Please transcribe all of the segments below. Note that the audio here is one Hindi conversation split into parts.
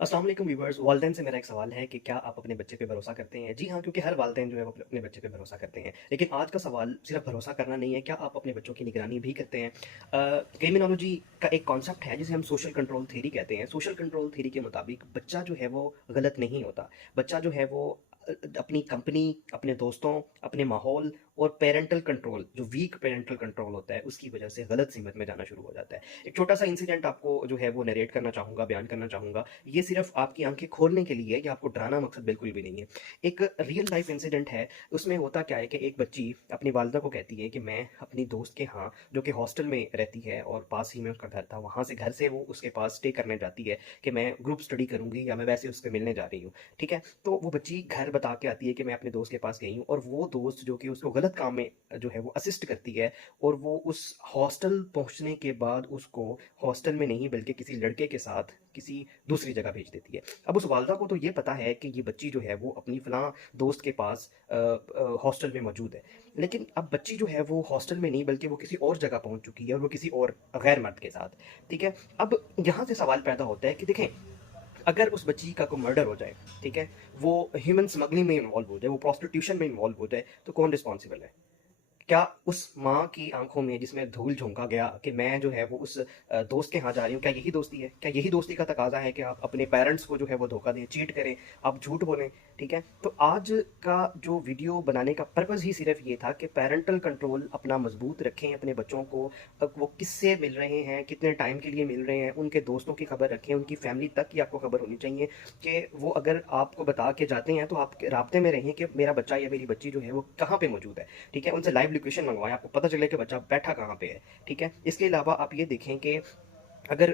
अस्सलाम वालेकुम व्यूअर्स। वालिदैन से मेरा एक सवाल है कि क्या आप अपने बच्चे पे भरोसा करते हैं? जी हाँ, क्योंकि हर वालिदैन जो है वो अपने बच्चे पे भरोसा करते हैं। लेकिन आज का सवाल सिर्फ भरोसा करना नहीं है, क्या आप अपने बच्चों की निगरानी भी करते हैं? क्रिमिनोलॉजी का एक कॉन्सेप्ट है जिसे हम सोशल कंट्रोल थ्योरी कहते हैं। सोशल कंट्रोल थ्योरी के मुताबिक बच्चा जो है वो गलत नहीं होता। बच्चा जो है वो अपनी कंपनी, अपने दोस्तों, अपने माहौल और पेरेंटल कंट्रोल, जो वीक पेरेंटल कंट्रोल होता है, उसकी वजह से गलत सीमत में जाना शुरू हो जाता है। एक छोटा सा इंसिडेंट आपको जो है वो नरेट करना चाहूँगा, बयान करना चाहूँगा। ये सिर्फ आपकी आंखें खोलने के लिए है, ये आपको डराना मकसद बिल्कुल भी नहीं है। एक रियल लाइफ इंसिडेंट है। उसमें होता क्या है कि एक बच्ची अपनी वालदा को कहती है कि मैं अपनी दोस्त के यहाँ, जो कि हॉस्टल में रहती है और पास ही में उसका घर था, वहाँ से घर से वो उसके पास स्टे करने जाती है कि मैं ग्रुप स्टडी करूँगी या मैं वैसे उससे मिलने जा रही हूँ। ठीक है, तो वो बच्ची घर बता के आती है कि मैं अपने दोस्त के पास गई हूँ, और वो दोस्त जो कि उसको गलत काम में जो है वो असिस्ट करती है, और वो उस हॉस्टल पहुंचने के बाद उसको हॉस्टल में नहीं बल्कि किसी लड़के के साथ किसी दूसरी जगह भेज देती है। अब उस वालदा को तो ये पता है कि ये बच्ची जो है वो अपनी फलां दोस्त के पास हॉस्टल में मौजूद है। लेकिन अब बच्ची जो है वो हॉस्टल में नहीं बल्कि वो किसी और जगह पहुंच चुकी है, और वो किसी और गैर मर्द के साथ। ठीक है, अब यहाँ से सवाल पैदा होता है कि देखें, अगर उस बच्ची का कोई मर्डर हो जाए, ठीक है, वो ह्यूमन स्मगलिंग में इन्वॉल्व हो जाए, वो प्रोस्टिट्यूशन में इन्वॉल्व हो जाए, तो कौन रिस्पॉन्सिबल है? क्या उस माँ की आंखों में जिसमें धूल झोंका गया कि मैं जो है वो उस दोस्त के यहाँ जा रही हूँ, क्या यही दोस्ती है? क्या यही दोस्ती का तकाजा है कि आप अपने पेरेंट्स को जो है वो धोखा दें, चीट करें, आप झूठ बोलें? ठीक है, तो आज का जो वीडियो बनाने का पर्पज़ ही सिर्फ ये था कि पेरेंटल कंट्रोल अपना मजबूत रखें अपने बच्चों को। वो किससे मिल रहे हैं, कितने टाइम के लिए मिल रहे हैं, उनके दोस्तों की खबर रखें, उनकी फैमिली तक की आपको खबर होनी चाहिए कि वो अगर आपको बता के जाते हैं तो आप राब्ते में रहें कि मेरा बच्चा या मेरी बच्ची जो है वो कहाँ पे मौजूद है। ठीक है, उनसे लाइव लोकेशन मंगवाएं, आपको पता चले कि बच्चा बैठा कहाँ पे है। ठीक है, इसके अलावा आप ये देखें कि अगर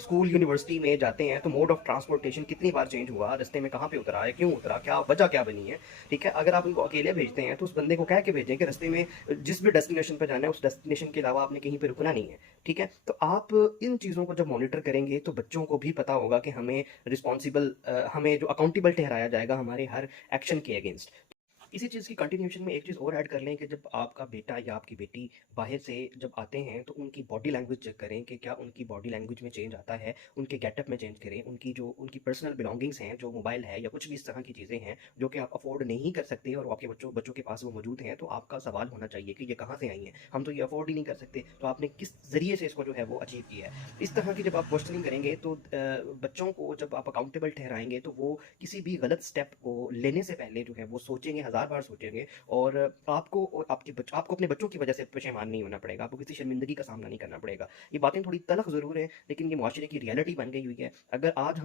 स्कूल यूनिवर्सिटी में जाते हैं तो मोड ऑफ ट्रांसपोर्टेशन कितनी बार चेंज हुआ, रास्ते में कहाँ पे उतरा है, क्यों उतरा, क्या वजह क्या बनी है। ठीक है, अगर आप उनको अकेले भेजते हैं तो उस बंदे को कह के भेजें कि रास्ते में जिस भी डेस्टिनेशन पर जाना है उस डेस्टिनेशन के अलावा आपने कहीं पे रुकना नहीं है। ठीक है, तो आप इन चीज़ों को जब मॉनिटर करेंगे तो बच्चों को भी पता होगा कि हमें रिस्पॉन्सिबल, हमें जो अकाउंटेबल ठहराया जाएगा हमारे हर एक्शन के अगेंस्ट। इसी चीज़ की कंटिन्यूशन में एक चीज़ और ऐड कर लें कि जब आपका बेटा या आपकी बेटी बाहर से जब आते हैं तो उनकी बॉडी लैंग्वेज चेक करें कि क्या उनकी बॉडी लैंग्वेज में चेंज आता है, उनके गेटअप में चेंज करें, उनकी जो उनकी पर्सनल बिलोंगिंग्स हैं, जो मोबाइल है या कुछ भी इस तरह की चीज़ें हैं जो कि आप अफोर्ड नहीं कर सकते और आपके बच्चों बच्चों के पास वो मौजूद हैं, तो आपका सवाल होना चाहिए कि ये कहाँ से आई हैं, हम तो ये अफोर्ड ही नहीं कर सकते, तो आपने किस ज़रिए से इसको जो है वो अचीव किया है। इस तरह की जब आप क्वेश्चनिंग करेंगे तो बच्चों को जब आप अकाउंटेबल ठहराएंगे तो वो किसी भी गलत स्टेप को लेने से पहले जो है वो सोचेंगे, हज़ार बार सोचेंगे, और आपको और आपको अपने बच्चों की वजह से परेशान नहीं होना पड़ेगा, आपको किसी शर्मिंदगी का सामना नहीं करना पड़ेगा। ये बातें थोड़ी तलख ज़रूर है, लेकिन ये मुआशरे की रियलिटी बन गई हुई है। अगर आज हम